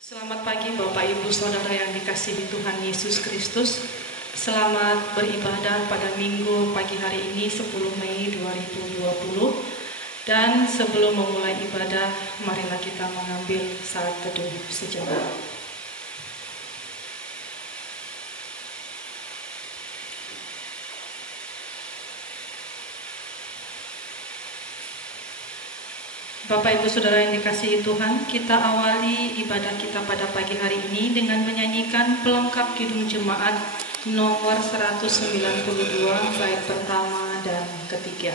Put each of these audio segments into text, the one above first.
Selamat pagi Bapak Ibu Saudara yang dikasihi Tuhan Yesus Kristus. Selamat beribadah pada Minggu pagi hari ini 10 Mei 2020. Dan sebelum memulai ibadah, marilah kita mengambil saat teduh sejenak. Bapak Ibu Saudara yang dikasihi Tuhan, kita awali ibadah kita pada pagi hari ini dengan menyanyikan pelengkap Kidung Jemaat nomor 192 bait pertama dan ketiga.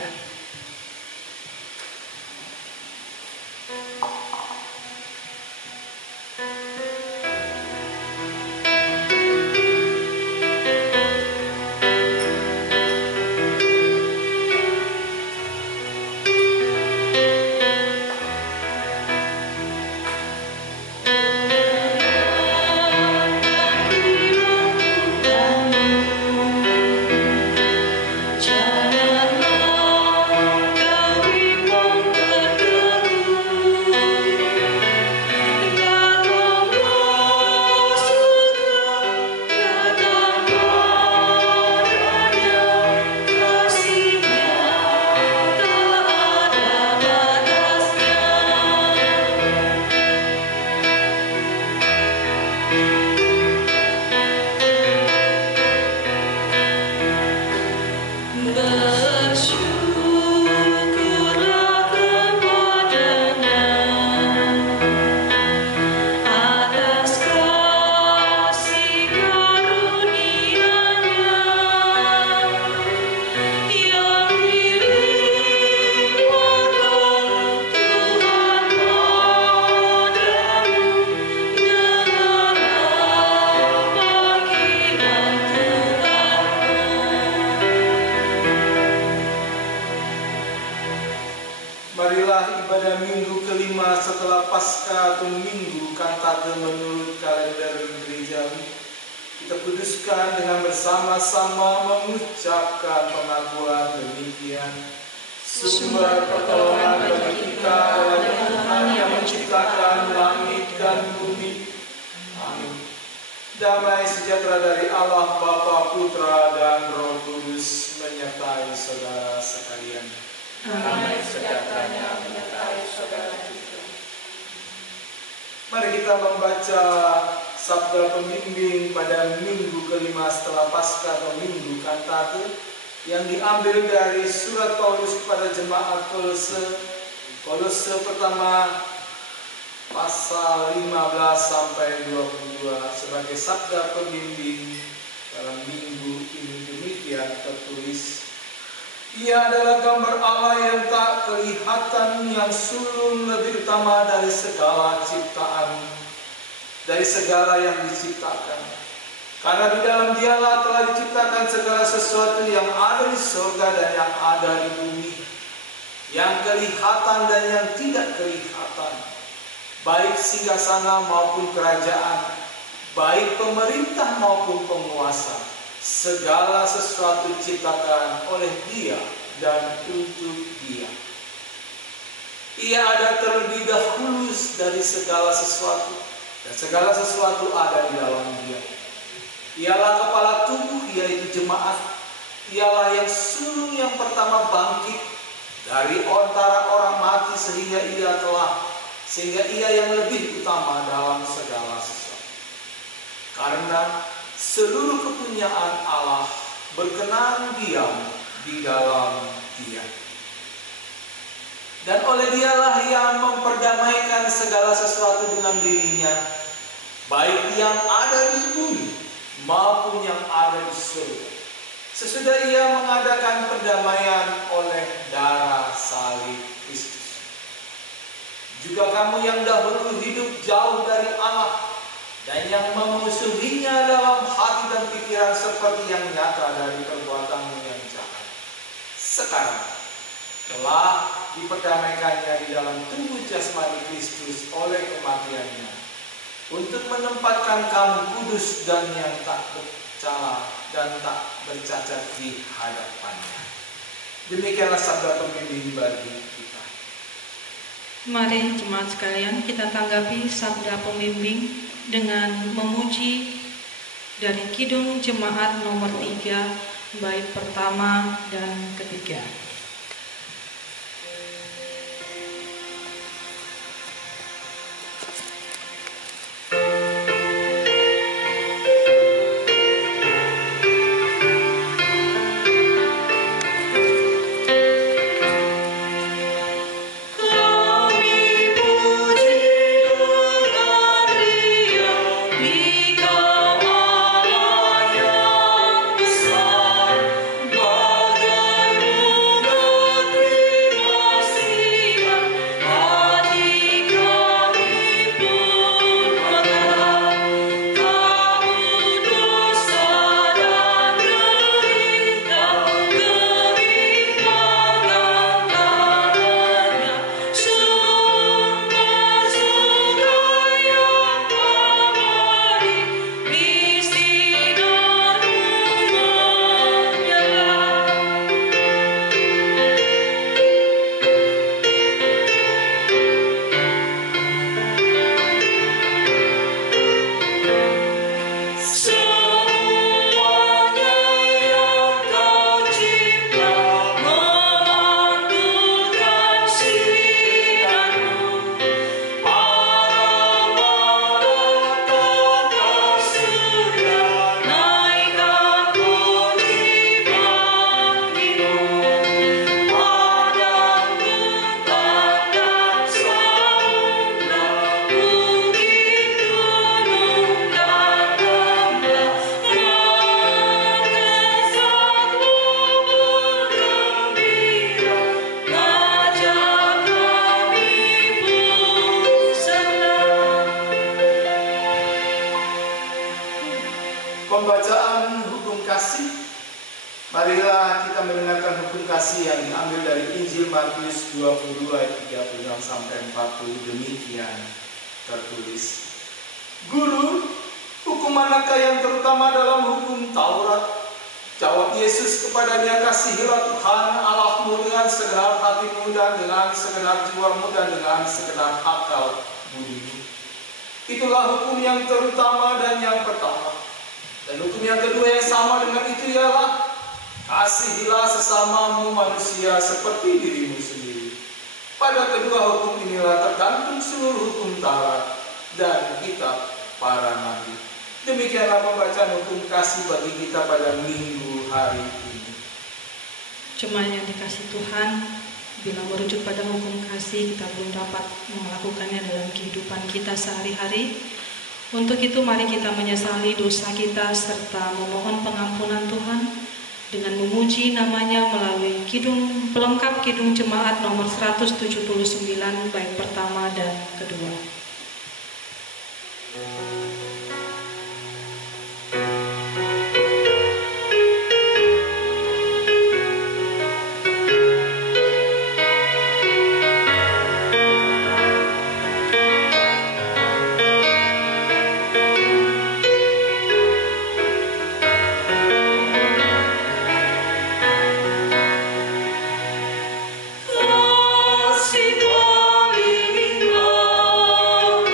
Marilah ibadah minggu kelima setelah Paskah atau minggu kantate menurut kalender gerejawi kita kuduskan dengan bersama-sama mengucapkan pengakuan demikian. Sumber pertolongan bagi kita adalah Tuhan yang menciptakan langit dan bumi. Amin. Damai sejahtera dari Allah Bapa, Putra, dan Roh Kudus menyertai saudara sekalian. Damai sejahteranya menyertai saudara kita. Mari kita membaca sabda pembimbing pada minggu kelima setelah Paskah atau minggu kantate yang diambil dari surat Paulus kepada jemaat Kolose pertama pasal 15 sampai 22 sebagai sabda pembimbing dalam minggu ini. Demikian tertulis: Ia adalah gambar Allah yang tak kelihatan, yang sulung lebih utama dari segala ciptaan, dari segala yang diciptakan. Karena di dalam Dialah telah diciptakan segala sesuatu yang ada di surga dan yang ada di bumi, yang kelihatan dan yang tidak kelihatan, baik singgasana maupun kerajaan, baik pemerintah maupun penguasa. Segala sesuatu diciptakan oleh Dia dan untuk Dia. Ia ada terlebih dahulu dari segala sesuatu, dan segala sesuatu ada di dalam Dia. Ialah kepala tubuh, yaitu jemaat. Ialah yang sulung yang pertama bangkit dari antara orang mati, sehingga ia yang lebih utama dalam segala sesuatu. Karena seluruh kepunyaan Allah berkenan diam di dalam Dia. Dan oleh Dialah yang memperdamaikan segala sesuatu dengan dirinya, baik yang ada di bumi maupun yang ada di surga, sesudah Ia mengadakan perdamaian oleh darah salib Kristus. Juga kamu yang dahulu hidup jauh dari Allah dan yang memusuhinya dalam hati dan pikiran seperti yang nyata dari perbuatanmu yang jahat, sekarang telah diperdamaikannya di dalam tubuh jasmani Kristus oleh kematiannya, untuk menempatkan kamu kudus dan yang tak bercela dan tak bercacat di hadapannya. Demikianlah sabda pembimbing bagi kita. Mari jemaat sekalian kita tanggapi sabda pembimbing dengan memuji dari Kidung Jemaat nomor 3 bait pertama dan ketiga. Pembacaan hukum kasih. Marilah kita mendengarkan hukum kasih yang diambil dari Injil Matius 22 ayat 36 sampai 40. Demikian tertulis. Guru, hukum manakah yang terutama dalam hukum Taurat? Jawab Yesus kepadanya, kasihilah Tuhan Allahmu dengan segenap hatimu dan dengan segenap jiwamu dan dengan segenap akal budimu. Itulah hukum yang terutama dan yang pertama. Dan hukum yang kedua yang sama dengan itu ialah, kasihilah sesamamu manusia seperti dirimu sendiri. Pada kedua hukum inilah tergantung seluruh hukum Taurat dan kitab para nabi. Demikianlah pembacaan hukum kasih bagi kita pada minggu hari ini. Jemaat yang dikasihi Tuhan, bila merujuk pada hukum kasih kita belum dapat melakukannya dalam kehidupan kita sehari-hari. Untuk itu mari kita menyesali dosa kita serta memohon pengampunan Tuhan dengan memuji namanya melalui pelengkap Kidung Jemaat nomor 179 bait pertama dan kedua. Kasih kami ingkau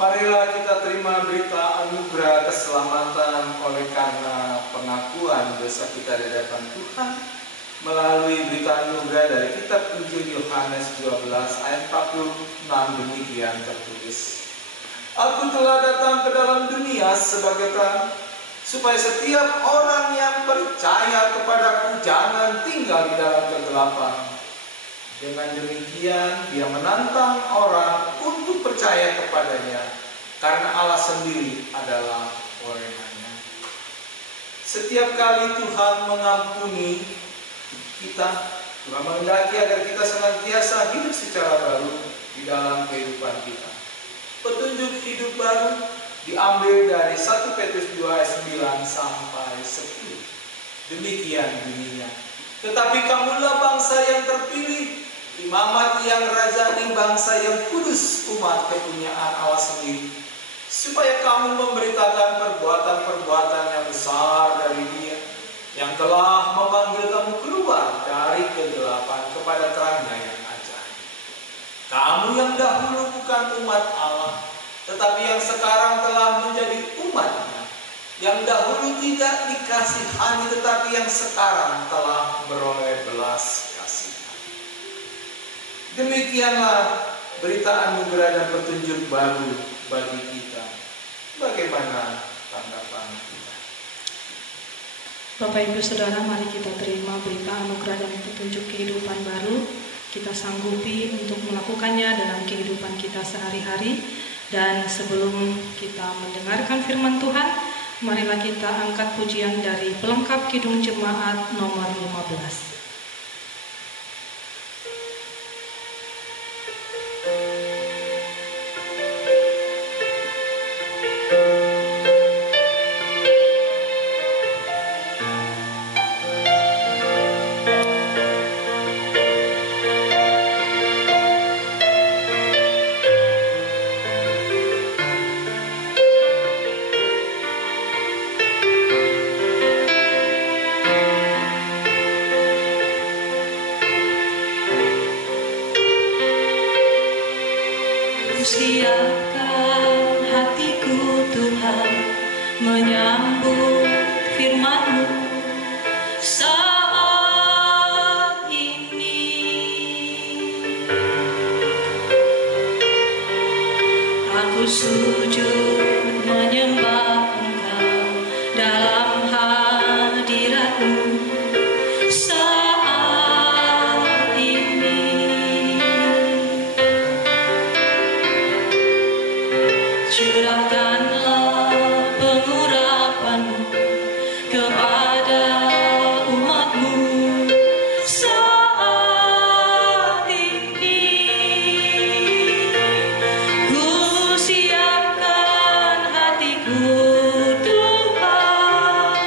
Marilah kita terima berita anugerah keselamatan oleh karena pengakuan dosa kita di hadapan Tuhan melalui berita anugerah dari kitab Injil Yohanes 12 ayat 46 demikian tertulis. Aku telah datang ke dalam dunia sebagai terang, supaya setiap orang yang percaya kepadaku jangan tinggal di dalam kegelapan. Dengan demikian dia menantang orang untuk percaya kepadanya, karena Allah sendiri adalah wewenangnya. Setiap kali Tuhan mengampuni kita, Tuhan menghendaki agar kita senantiasa hidup secara baru di dalam kehidupan kita. Petunjuk hidup baru diambil dari 1 Petrus 2 ayat 9 sampai 10. Demikian bunyinya. Tetapi kamulah bangsa yang terpilih, imamat yang rajani, bangsa yang kudus, umat kepunyaan Allah sendiri, supaya kamu memberitakan perbuatan-perbuatan yang besar dari Dia, yang telah memanggil kamu keluar dari kegelapan kepada terangnya yang ajaib. Kamu yang dahulu bukan umat Allah, tetapi yang sekarang telah menjadi umat-Nya, yang dahulu tidak dikasihani, tetapi yang sekarang telah beroleh belas kasihan. Demikianlah berita anugerah dan petunjuk baru bagi kita. Bagaimana tanggapan kita? Bapak Ibu Saudara, mari kita terima berita anugerah dan petunjuk kehidupan baru. Kita sanggupi untuk melakukannya dalam kehidupan kita sehari-hari. Dan sebelum kita mendengarkan firman Tuhan, marilah kita angkat pujian dari pelengkap Kidung Jemaat nomor 15. Siapkan hatiku Tuhan menyambut firman-Mu saat ini. Aku sujud menyembah Engkau dalam hadirat-Mu saat ini. Curahkanlah pengurapan-Mu kepada umat-Mu saat ini. Ku siapkan hatiku Tuhan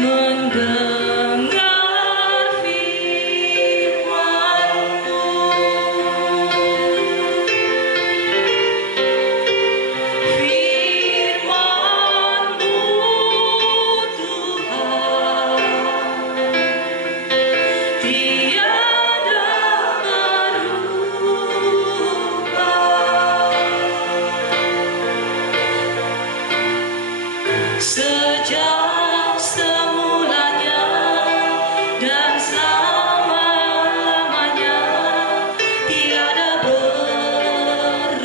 mendengar firman-Mu. Sejak semulanya dan selama-lamanya tiada berubah.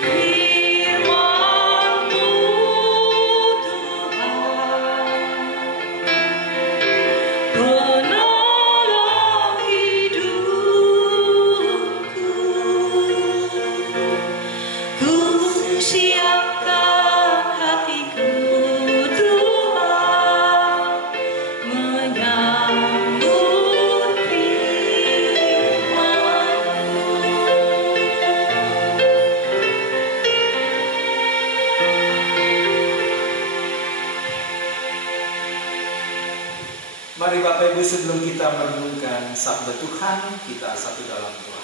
Firman-Mu Tuhan, penolong hidupku. Ku siapkan hatiku Tuhan menyambut firman-Mu. Mari Bapak Ibu, sebelum kita merenungkan sabda Tuhan, kita satu dalam doa.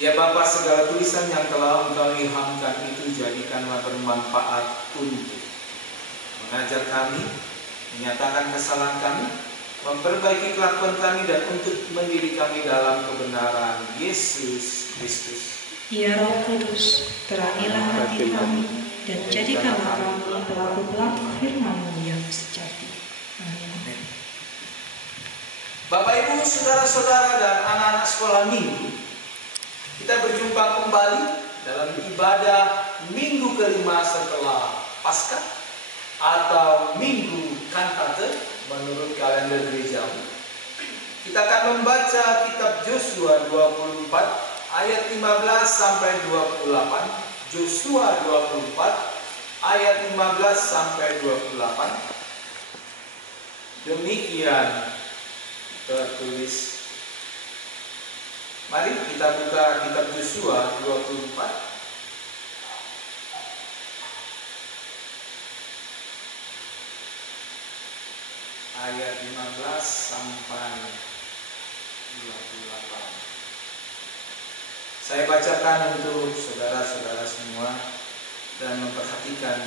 Ya Bapa, segala tulisan yang telah Engkau ilhamkan itu jadikanlah bermanfaat untuk mengajar kami, menyatakan kesalahan kami, memperbaiki kelakuan kami dan untuk mendidik kami dalam kebenaran Yesus Kristus. Ya Roh Kudus, terangilah hati kami dan jadikanlah kami pelaku-pelaku firman-Mu yang sejati. Amin. Bapak Ibu, saudara-saudara dan anak-anak sekolah minggu, kita berjumpa kembali dalam ibadah minggu kelima setelah Paskah atau Minggu Kantate menurut kalender gerejawi. Kita akan membaca kitab Yosua 24 ayat 15 sampai 28. Yosua 24 ayat 15 sampai 28. Demikian tertulis. Mari kita buka kitab Yosua 24 ayat 15 sampai 28. Saya bacakan untuk saudara-saudara semua dan memperhatikan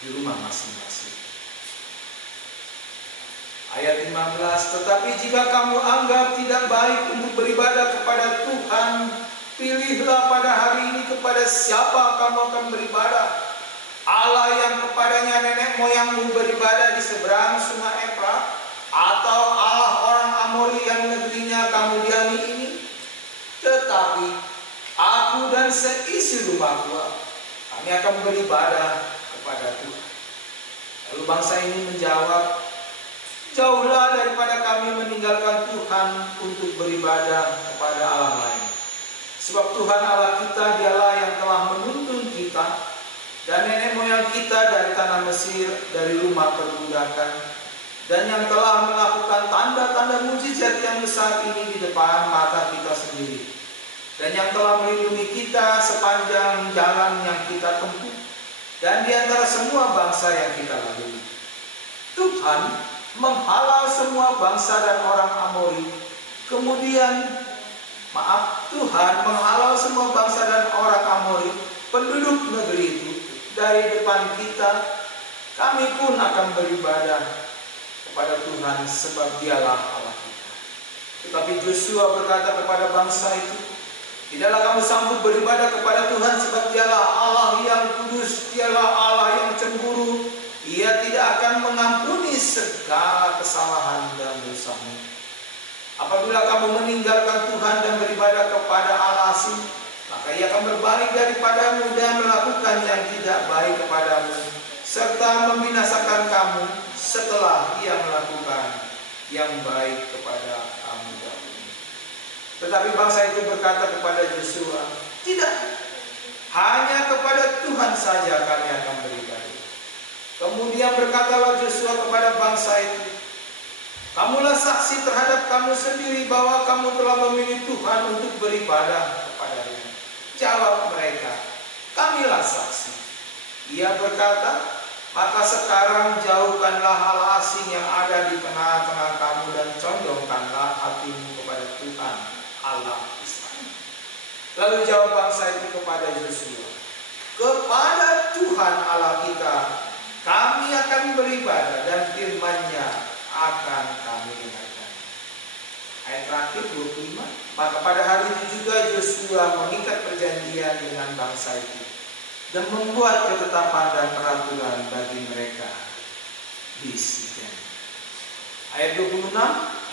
di rumah masing-masing. Ayat 15, tetapi jika kamu anggap tidak baik untuk beribadah kepada Tuhan, pilihlah pada hari ini kepada siapa kamu akan beribadah. Allah yang kepadanya nenek moyangmu beribadah di seberang sungai Efrat, atau Allah orang Amori yang negerinya kamu diami ini. Tetapi aku dan seisi rumahku, kami akan beribadah kepada Tuhan. Lalu bangsa ini menjawab, jauhlah daripada kami meninggalkan Tuhan untuk beribadah kepada Allah lain. Sebab Tuhan Allah kita dialah yang telah menuntun kita dan nenek moyang kita dari tanah Mesir, dari rumah perbudakan, dan yang telah melakukan tanda-tanda mujizat yang besar ini di depan mata kita sendiri, dan yang telah melindungi kita sepanjang jalan yang kita tempuh, dan di antara semua bangsa yang kita lalui. Tuhan menghalau semua bangsa dan orang Amori. Tuhan menghalau semua bangsa dan orang Amori, penduduk negeri itu, dari depan kita. Kami pun akan beribadah kepada Tuhan sebab dialah Allah kita. Tetapi Yosua berkata kepada bangsa itu, tidaklah kamu sanggup beribadah kepada Tuhan sebab dialah Allah yang kudus, dialah Allah yang cemburu. Ia tidak akan mengampuni segala kesalahan dan dosamu. Apabila kamu meninggalkan Tuhan dan beribadah kepada Allah asing, maka ia akan berbalik daripadamu dan melakukan yang tidak baik kepadamu, serta membinasakan kamu setelah ia melakukan yang baik kepada kamu dahulu. Tetapi bangsa itu berkata kepada Yosua, tidak, hanya kepada Tuhan saja kami akan beribadah. Kemudian berkatalah Yosua kepada bangsa itu, kamulah saksi terhadap kamu sendiri bahwa kamu telah memilih Tuhan untuk beribadah kepada-Nya. Jawab mereka, kamilah saksi. Ia berkata, maka sekarang jauhkanlah hal asing yang ada di tengah-tengah kamu dan condongkanlah hatimu kepada Tuhan Allah Israel. Lalu jawab bangsa itu kepada Yosua, kepada Tuhan Allah kita kami akan beribadah dan firman-Nya akan kami dengarkan. Ayat terakhir 25. Maka pada hari itu juga Yosua mengikat perjanjian dengan bangsa itu dan membuat ketetapan dan peraturan bagi mereka di Sikem. Ayat 26.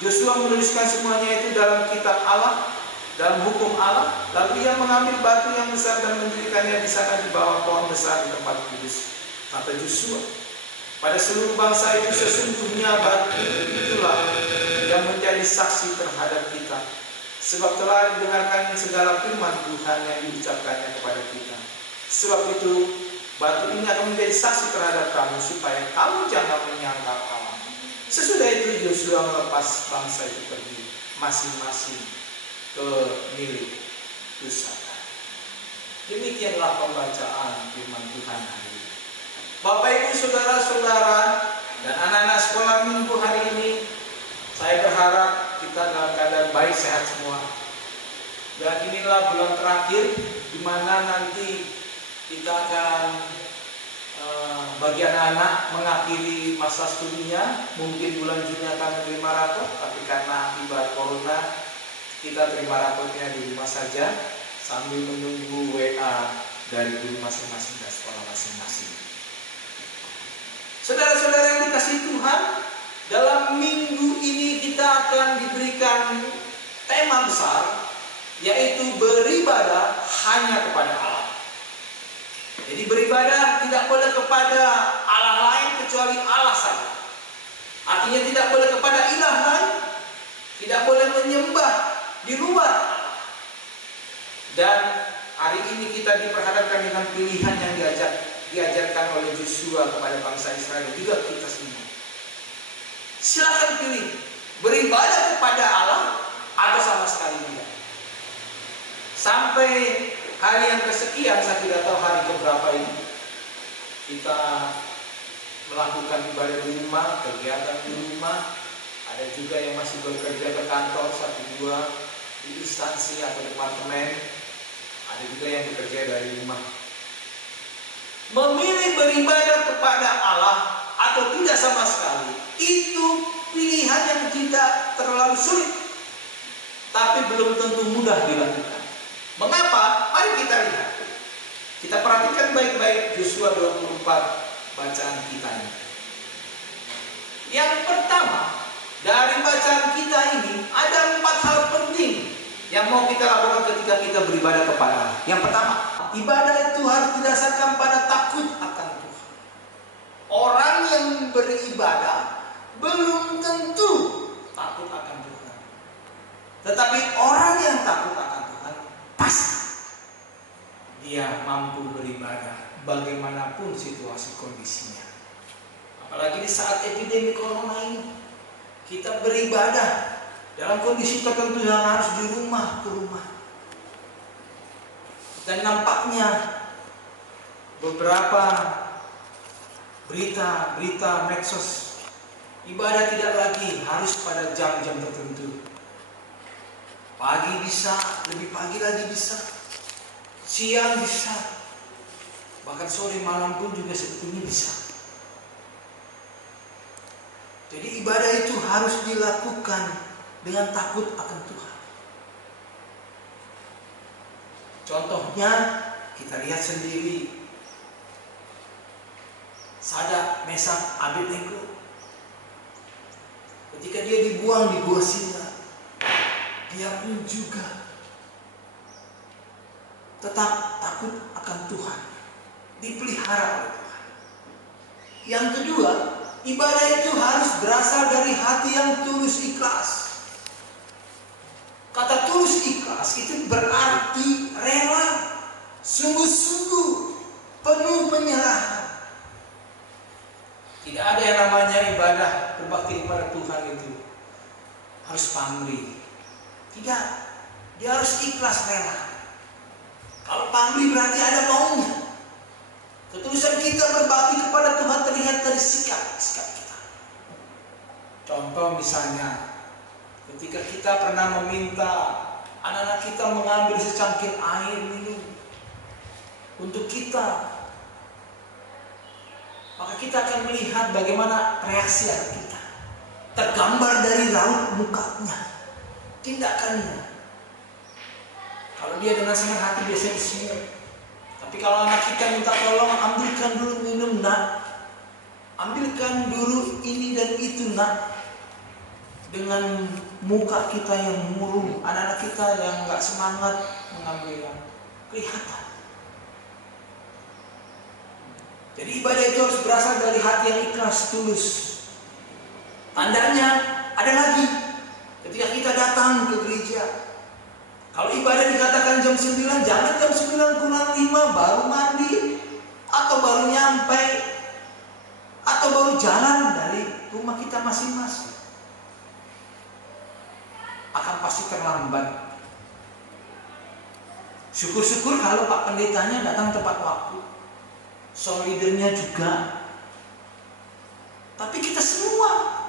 Yosua menuliskan semuanya itu dalam kitab Allah, dalam hukum Allah. Lalu ia mengambil batu yang besar dan mendirikannya di sana di bawah pohon besar di tempat kudus. Kata Yosua, pada seluruh bangsa itu sesungguhnya batu itulah yang menjadi saksi terhadap kita, sebab telah didengarkan segala firman Tuhan yang diucapkannya kepada kita. Sebab itu batu ini akan menjadi saksi terhadap kamu, supaya kamu jangan menyangkal Allah. Sesudah itu Yosua melepas bangsa itu pergi masing-masing ke milik pusaka. Demikianlah pembacaan firman Tuhan hari ini. Bapak Ibu saudara-saudara dan anak-anak sekolah minggu hari ini, saya berharap kita dalam keadaan baik sehat semua. Dan inilah bulan terakhir di mana nanti kita akan bagi anak-anak mengakhiri masa studinya, mungkin bulan Juni akan menerima rapot, tapi karena akibat corona kita terima rapotnya di rumah saja sambil menunggu WA dari guru masing-masing dan sekolah masing-masing. Saudara-saudara yang dikasihi Tuhan, dalam minggu ini kita akan diberikan tema besar, yaitu beribadah hanya kepada Allah. Jadi beribadah tidak boleh kepada Allah lain kecuali Allah saja. Artinya tidak boleh kepada ilah lain, tidak boleh menyembah di luar Allah. Dan hari ini kita diperhadapkan dengan pilihan yang diajarkan oleh Yosua kepada bangsa Israel dan juga kita semua. Silakan pilih, beribadah kepada Allah atau sama sekali tidak. Sampai hari yang kesekian, saya tidak tahu hari keberapa ini, kita melakukan ibadah di rumah, kegiatan di rumah. Ada juga yang masih bekerja ke kantor, 1-2 di instansi atau departemen. Ada juga yang bekerja dari rumah. Memilih beribadah kepada Allah atau tidak sama sekali, itu pilihan yang tidak terlalu sulit, tapi belum tentu mudah dilakukan. Mengapa? Mari kita lihat. Kita perhatikan baik-baik Yosua 24 bacaan kita ini. Yang pertama, dari bacaan kita ini ada 4 hal penting yang mau kita lakukan ketika kita beribadah kepada Allah. Yang pertama, ibadah itu harus didasarkan pada takut akan Tuhan. Orang yang beribadah belum tentu takut akan Tuhan. Tetapi orang yang takut akan Tuhan pasti dia mampu beribadah bagaimanapun situasi kondisinya. Apalagi di saat epidemi corona ini, kita beribadah dalam kondisi tertentu yang harus di rumah ke rumah. Dan nampaknya beberapa berita medsos, ibadah tidak lagi harus pada jam-jam tertentu. Pagi bisa, lebih pagi lagi bisa, siang bisa, bahkan sore malam pun juga sebetulnya bisa. Jadi ibadah itu harus dilakukan dengan takut akan Tuhan. Contohnya kita lihat sendiri, Sadrak, Mesak, Abednego, ketika dia dibuang di gua Singa, dia pun juga tetap takut akan Tuhan, dipelihara oleh Tuhan. Yang kedua, ibadah itu harus berasal dari hati yang tulus ikhlas. Kata tulus ikhlas itu berarti rela, sungguh-sungguh, penuh penyerahan. Tidak ada yang namanya ibadah berbakti kepada Tuhan itu harus pamrih. Tidak, dia harus ikhlas rela. Kalau pamrih berarti ada maunya. Ketulusan kita berbakti kepada Tuhan terlihat dari sikap kita. Contoh misalnya, ketika kita pernah meminta anak-anak kita mengambil secangkir air minum untuk kita, maka kita akan melihat bagaimana reaksi anak kita. Tergambar dari raut mukanya, tindakannya. Kalau dia dengan senang hati biasanya disenyum. Tapi kalau anak kita minta tolong, ambilkan dulu minum nak, ambilkan dulu ini dan itu nak, dengan muka kita yang murung, anak-anak kita yang nggak semangat mengambilnya, kelihatan. Jadi ibadah itu harus berasal dari hati yang ikhlas, tulus. Tandanya ada lagi, ketika kita datang ke gereja. Kalau ibadah dikatakan jam 9, jangan jam 9 kurang 5 baru mandi, atau baru nyampe, atau baru jalan dari rumah kita masing-masing. Akan pasti terlambat. Syukur-syukur kalau Pak Pendetanya datang tepat waktu, soul leadernya juga. Tapi kita semua,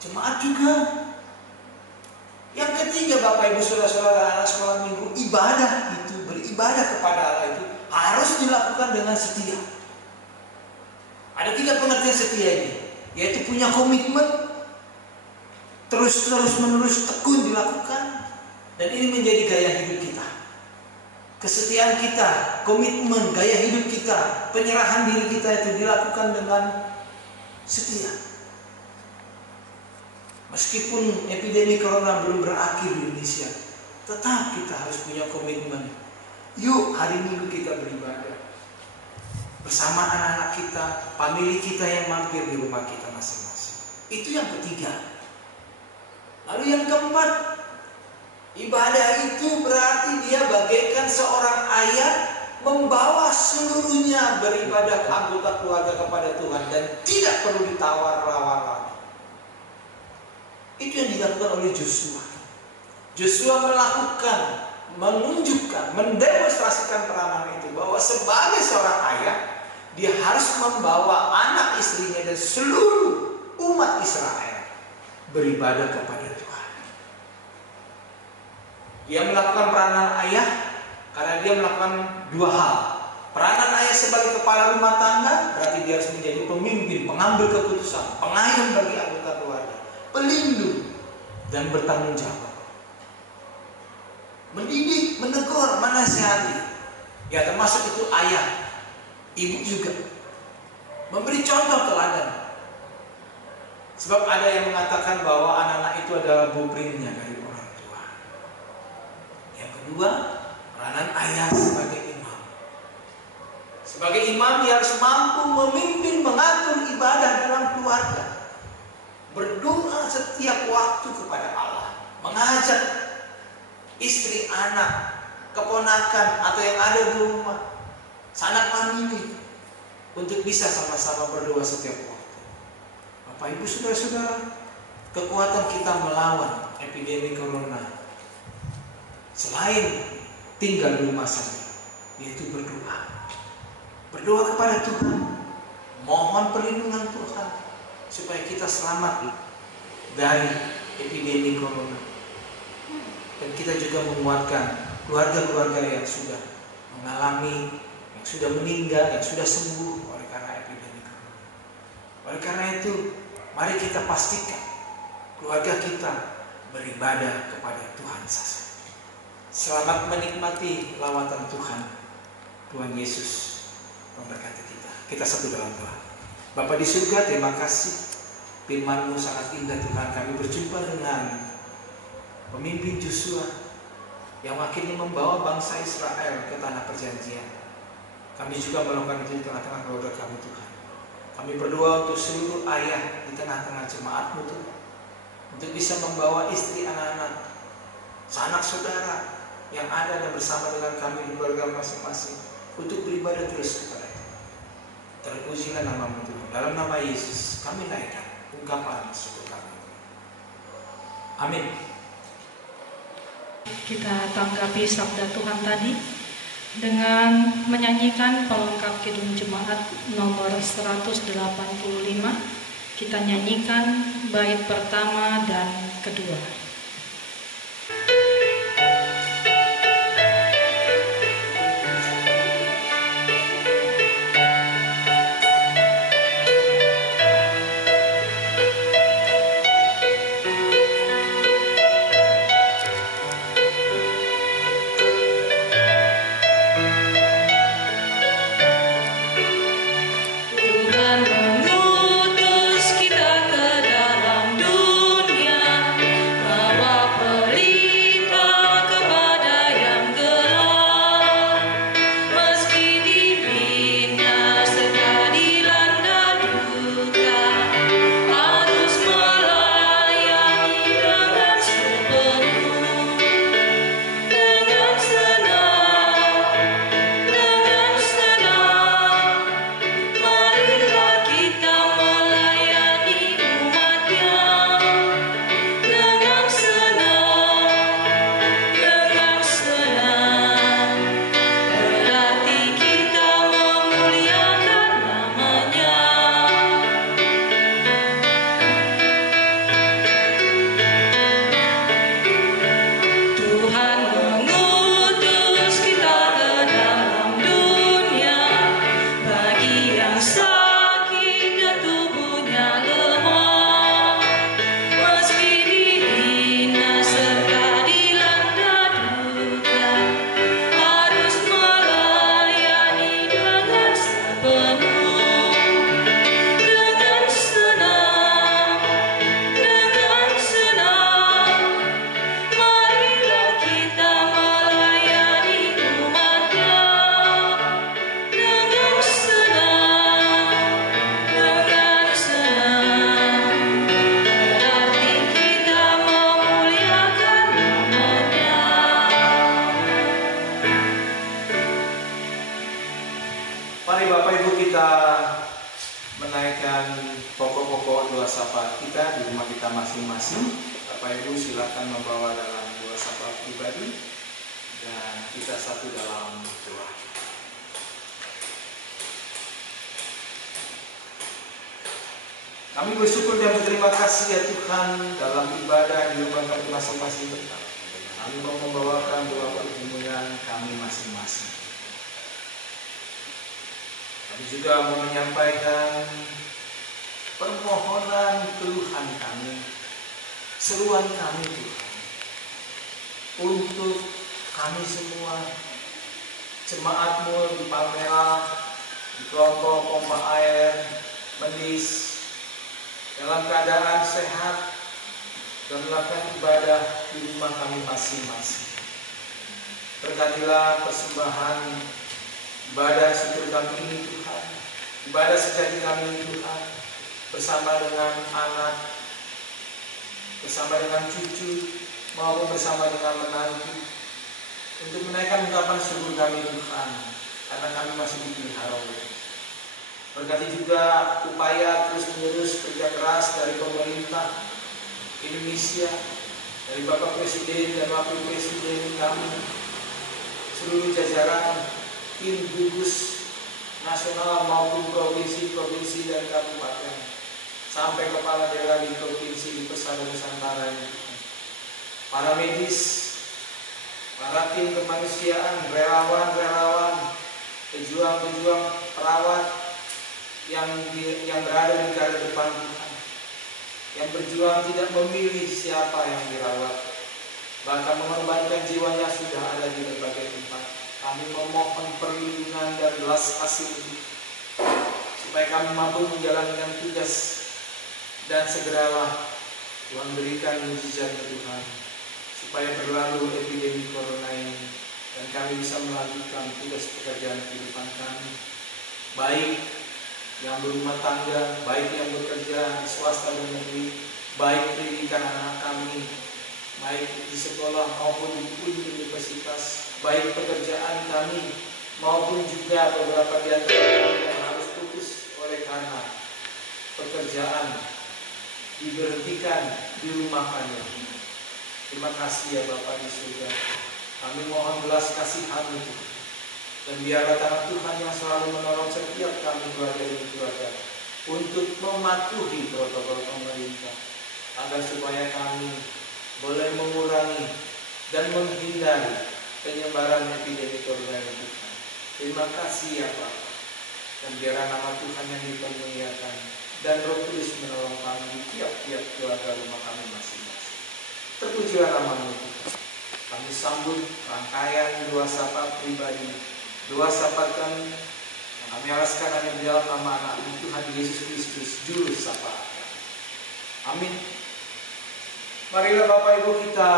jemaat juga. Yang ketiga, Bapak Ibu Saudara-saudara anak sekolah minggu, ibadah itu, beribadah kepada Allah itu harus dilakukan dengan setia. Ada 3 pengertian setia ini, yaitu punya komitmen, terus menerus tekun dilakukan, dan ini menjadi gaya hidup kita. Kesetiaan kita, komitmen, gaya hidup kita, penyerahan diri kita itu dilakukan dengan setia. Meskipun epidemi corona belum berakhir di Indonesia, tetap kita harus punya komitmen. Yuk hari Minggu kita beribadah bersama anak-anak kita, famili kita yang mampir di rumah kita masing-masing. Itu yang ketiga. Lalu yang keempat, ibadah itu berarti dia bagaikan seorang ayah membawa seluruhnya beribadah ke anggota keluarga kepada Tuhan dan tidak perlu ditawar-lawar lagi. Itu yang dilakukan oleh Joshua. Joshua melakukan, menunjukkan, mendemonstrasikan peranan itu bahwa sebagai seorang ayah dia harus membawa anak istrinya dan seluruh umat Israel beribadah kepada Tuhan. Dia melakukan peranan ayah karena dia melakukan 2 hal. Peranan ayah sebagai kepala rumah tangga berarti dia harus menjadi pemimpin, pengambil keputusan, pengayom bagi anggota keluarga, pelindung, dan bertanggung jawab. Mendidik, menegur, menasihati. Ya termasuk itu ayah, ibu juga. Memberi contoh teladan. Sebab ada yang mengatakan bahwa anak-anak itu adalah blueprintnya dari orang tua. Yang kedua, peranan ayah sebagai imam. Sebagai imam dia harus mampu memimpin, mengatur ibadah dalam keluarga. Berdoa setiap waktu kepada Allah. Mengajak istri, anak, keponakan atau yang ada di rumah, sanak famili untuk bisa sama-sama berdoa setiap waktu. Bapak Ibu saudara-saudara, kekuatan kita melawan epidemi corona selain tinggal di rumah saja, yaitu berdoa. Berdoa kepada Tuhan, mohon perlindungan Tuhan supaya kita selamat dari epidemi corona. Dan kita juga menguatkan keluarga-keluarga yang sudah mengalami, yang sudah meninggal, yang sudah sembuh oleh karena epidemi corona. Oleh karena itu, mari kita pastikan keluarga kita beribadah kepada Tuhan saja. Selamat menikmati lawatan Tuhan. Tuhan Yesus memberkati kita. Kita satu dalam doa. Bapa di surga, terima kasih. Firman-Mu sangat indah Tuhan. Kami berjumpa dengan pemimpin Joshua yang akhirnya membawa bangsa Israel ke tanah perjanjian. Kami juga melakukan itu di tengah-tengah keluarga kami Tuhan. Kami berdoa untuk seluruh ayah di tengah-tengah jemaat-Mu Tuhan, untuk bisa membawa istri, anak-anak, sanak saudara yang ada dan bersama dengan kami di keluarga masing-masing untuk beribadah terus kepada Tuhan. Terpujilah nama-Mu Tuhan. Dalam nama Yesus kami naikkan ungkapan syukur kami. Amin. Kita tanggapi sabda Tuhan tadi dengan menyanyikan pelengkap Kidung Jemaat nomor 185. Kita nyanyikan bait pertama dan kedua. Tuhan mengutus kita ke dalam dunia. masing-masing. Bapak Ibu silakan membawa dalam doa sapa pribadi dan kita satu dalam doa. Kami bersyukur dan berterima kasih ya Tuhan dalam ibadah di rumah kami masing-masing. Kami mau membawakan doa pergumulan kami masing-masing. Kami juga mau menyampaikan permohonan keluhan kami, seruan kami Tuhan, untuk kami semua, jemaat-Mu di Palmerah, di kelompok pompa air, Mendis, dalam keadaan sehat dan melakukan ibadah di rumah kami masing-masing. Berkatilah persembahan ibadah syukur kami ini Tuhan, ibadah sejati kami ini Tuhan, bersama dengan anak, bersama dengan cucu, maupun bersama dengan menantu, untuk menaikkan ungkapan syukur kami Tuhan, karena kami masih dipelihara oleh. Berkati juga upaya terus-menerus kerja keras dari pemerintah Indonesia, dari Bapak Presiden dan Wakil Presiden kami, seluruh jajaran tim gugus nasional maupun provinsi-provinsi dan kabupaten, sampai kepala daerah di provinsi di Persada Nusantara ini. Para medis, para tim kemanusiaan, relawan-relawan, pejuang-pejuang, perawat yang berada di garda depan Tuhan, yang berjuang tidak memilih siapa yang dirawat, bahkan mengorbankan jiwanya sudah ada di berbagai tempat. Kami memohon perlindungan dan belas kasih supaya kami mampu menjalankan tugas, dan segeralah Tuhan berikan mujizat Tuhan supaya berlalu epidemi corona ini dan kami bisa melanjutkan tugas pekerjaan kehidupan kami, baik yang berumah tangga, baik yang bekerja di swasta dan negeri, baik pendidikan anak kami, baik di sekolah maupun di universitas, baik pekerjaan kami maupun juga beberapa di antara kami yang harus putus oleh karena pekerjaan diberhentikan, dirumahkannya. Terima kasih ya Bapa di surga. Kami mohon belas kasihan-Mu Tuhan. Dan biarlah tangan Tuhan yang selalu menolong setiap kami keluarga demi keluarga untuk mematuhi protokol pemerintah, agar supaya kami boleh mengurangi dan menghindari penyebaran epidemi corona ini Tuhan. Terima kasih ya Pak. Dan biarlah nama Tuhan yang dipermuliakan dan Roh Kudus menolong kami di tiap-tiap keluarga rumah kami masing-masing. Terpujilah nama-Mu Tuhan. Kami sambut rangkaian doa sapa pribadi, doa sapa kami yang kami alaskan hanya di dalam nama anak Tuhan Yesus Kristus, Juru Sapa. Amin. Marilah Bapak Ibu kita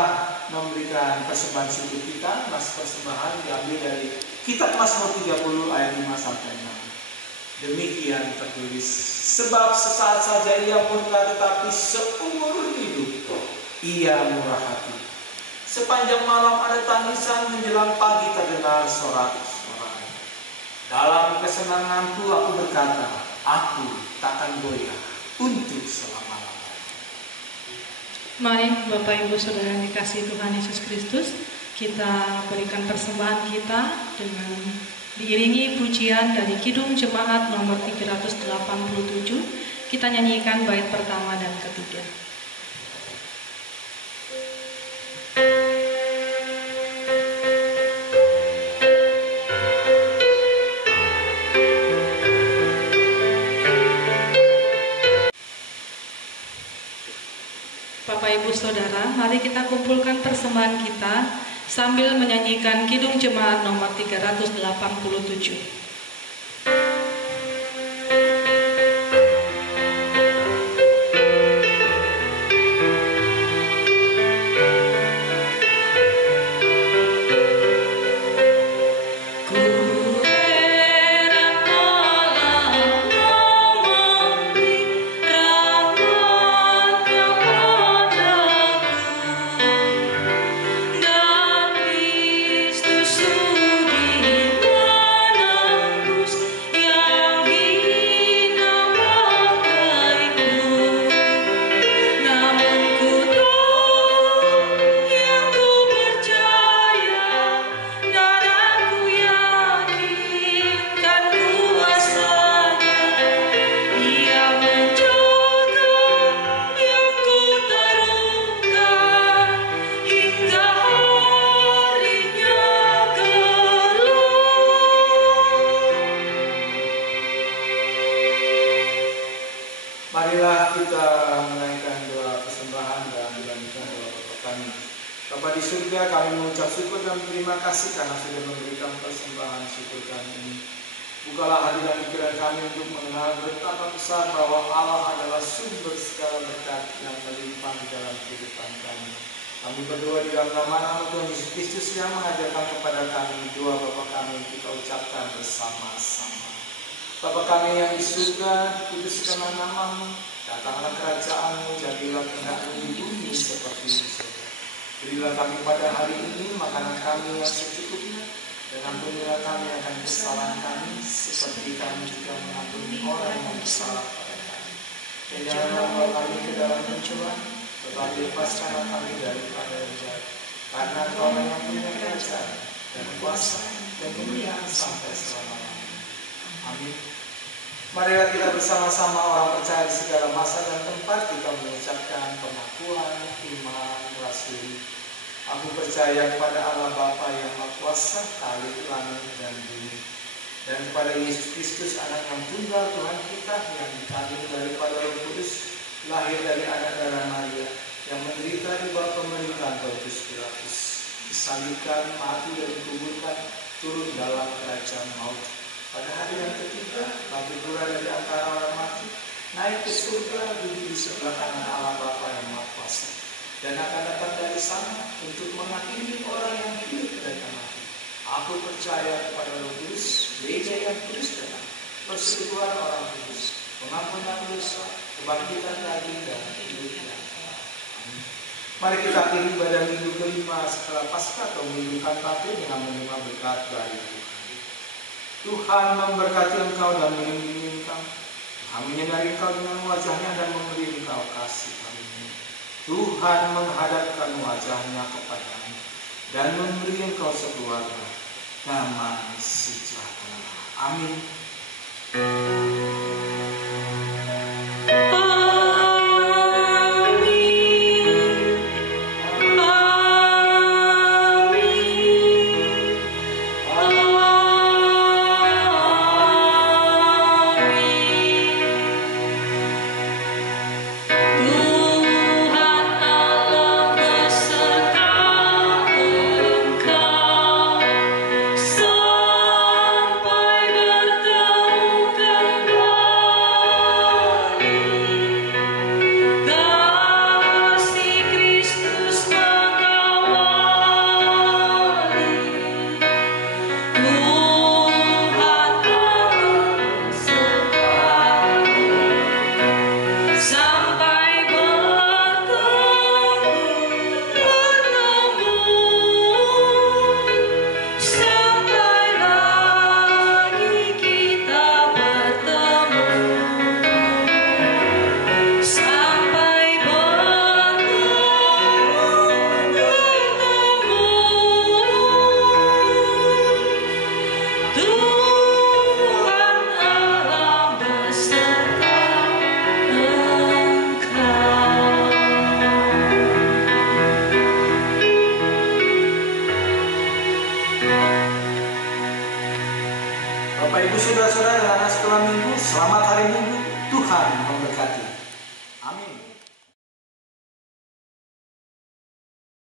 memberikan persembahan syukur kita. Mas persembahan diambil dari Kitab Mazmur 30 ayat 5 sampai 6. Demikian tertulis, sebab sesaat saja ia murka, tetapi seumur hidup ia murah hati. Sepanjang malam ada tangisan, menjelang pagi terdengar sorak-sorai. Dalam kesenanganku aku berkata, aku takkan goyah untuk selama-lamanya. Mari Bapak Ibu Saudara yang dikasihi Tuhan Yesus Kristus, kita berikan persembahan kita dengan diiringi pujian dari Kidung Jemaat nomor 387. Kita nyanyikan bait pertama dan ketiga. Bapak Ibu Saudara, mari kita kumpulkan persembahan kita sambil menyanyikan Kidung Jemaat nomor 387. Sudi mana kami. Bapa di surga, kami mengucap syukur dan terima kasih karena sudah memberikan persembahan syukur kami ini. Bukalah hati dan pikiran kami untuk mengenal betapa besar bahwa Allah adalah sumber segala berkat yang melimpah di dalam kehidupan kami. Kami berdoa di dalam nama Tuhan Yesus Kristus yang mengajarkan kepada kami doa Bapa kami kita ucapkan bersama-sama. Bapa kami yang di surga, dikuduskanlah nama-Mu, datanglah kerajaan-Mu, jadilah kehendak-Mu di bumi seperti di surga. Berilah kami pada hari ini makanan kami yang secukupnya, dan ampunilah kami akan kesalahan kami, seperti kami juga mengampuni orang yang bersalah pada kami. Dan janganlah membawa kami ke dalam pencobaan, tetapi lepaskanlah kami daripada yang jahat. Karena Kau yang punya kerajaan dan kuasa dan kemuliaan sampai selama-lamanya. Amin. Marilah kita bersama-sama orang percaya di segala masa dan tempat kita mengucapkan pengakuan iman rasuli. Aku percaya kepada Allah Bapa yang Maha Kuasa, Khalik langit dan bumi, dan kepada Yesus Kristus Anak yang tunggal Tuhan kita yang dikandung daripada Roh Kudus, lahir dari anak darah Maria, yang menderita di bawah pemerintahan Pontius Pilatus, disalibkan, mati dan dikuburkan, turun dalam kerajaan maut. Pada hari yang ketiga, bangkit pula dari antara orang mati, naik ke surga, duduk di sebelah kanan Allah Bapa yang Maha Kuasa, dan akan datang dari sana untuk menghakimi orang yang hidup dan yang mati. Aku percaya kepada Roh Kudus, gereja yang kudus dan persekutuan orang kudus, pengampunan dosa, kebangkitan daging dan hidup yang kekal. Amin. Mari kita akhiri ibadah minggu kelima setelah Paskah atau minggu Kantate dengan menerima berkat dari Tuhan. Tuhan memberkati engkau dan melindungi engkau. Tuhan menyinari engkau dengan wajahnya dan memberi engkau kasih karunia. Tuhan menghadapkan wajahnya kepadamu dan memberi engkau sekeluarga damai sejahtera. Amin. Bapak Ibu Saudara-saudara dan anak sekolah minggu, selamat hari Minggu. Tuhan memberkati. Amin.